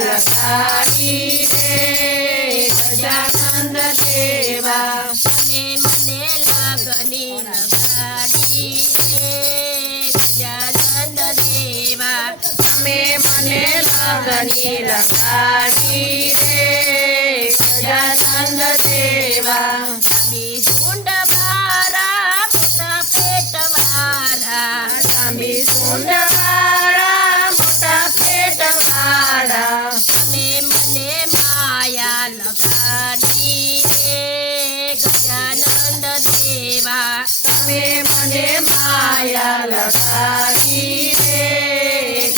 લગાડી રે ગજાનંદ દેવા મને મને લગની લગાડી રે ગજાનંદ દેવા તમે મને લગની લગાડી રે ગજાનંદ દેવા તાંબી સુંડવાળા મોટા પેટવાળા તાંબી સુંદરવાળા મોટા પેટવાળા તમે મને માયા લગાડી રે ગજાનંદ દેવા તમે મને માયા લગાડી રે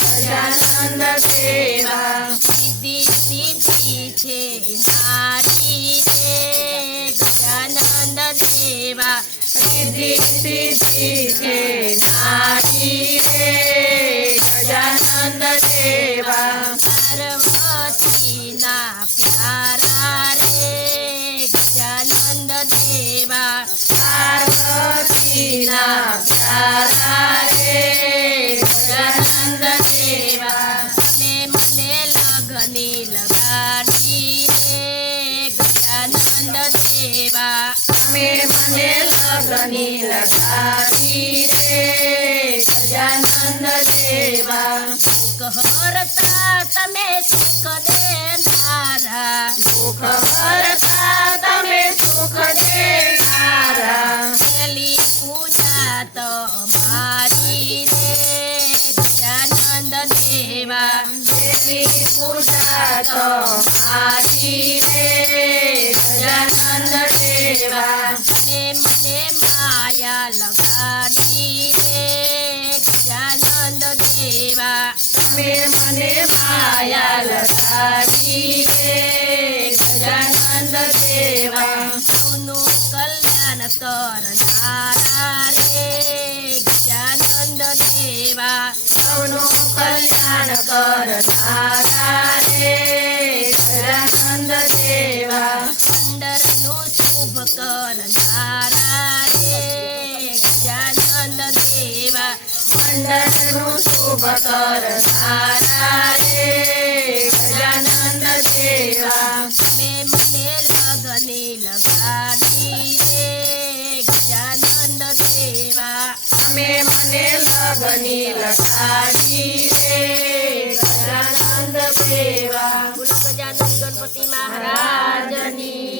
ગજાનંદ દેવા સિદ્ધિ સિદ્ધિ છે નારી રે ગજાનંદ દેવા સિદ્ધિ સિદ્ધિ છે નારી રે ગજાનંદ દેવા પાર્વતીના પ્યારા રે ગજાનંદ દેવા પાર્વતીના પ્યારા રે ગજાનંદ દેવા તમે મને લગની લગાડી રે ગજાનંદ દેવા તમે મને લગની લગાડી રે ગજાનંદ દેવા દુઃખ હરતા તમે સુખ દેનારા સુખ હરતા તમે સુખ દેનારા પહેલી પૂજા તો મારી રે ગજાનંદ દેવા દેવી પૂજા તો મારી રે ગજાનંદ દેવા મને મને માયા લગાડી રે ગજાનંદ દેવા તમે મને માયા લગાડી રે ગજાનંદ દેવા સૌનું કલ્યાણ કરનારા રે ગજાનંદ દેવા સૌનું કલ્યાણ કરનારા રે ગજાનંદ દેવા પંડરનું શુભ કરનારા રે ગજાનંદ દેવા મંડળનું શુભ કરનારા રે ગજાનંદ દેવા તમે મને લગની લગાડી રે ગજાનંદ દેવા તમે મને લગની લગાડી રે ગજાનંદ દેવા બોલો ગજાનંદ ગણપતિ મહારાજની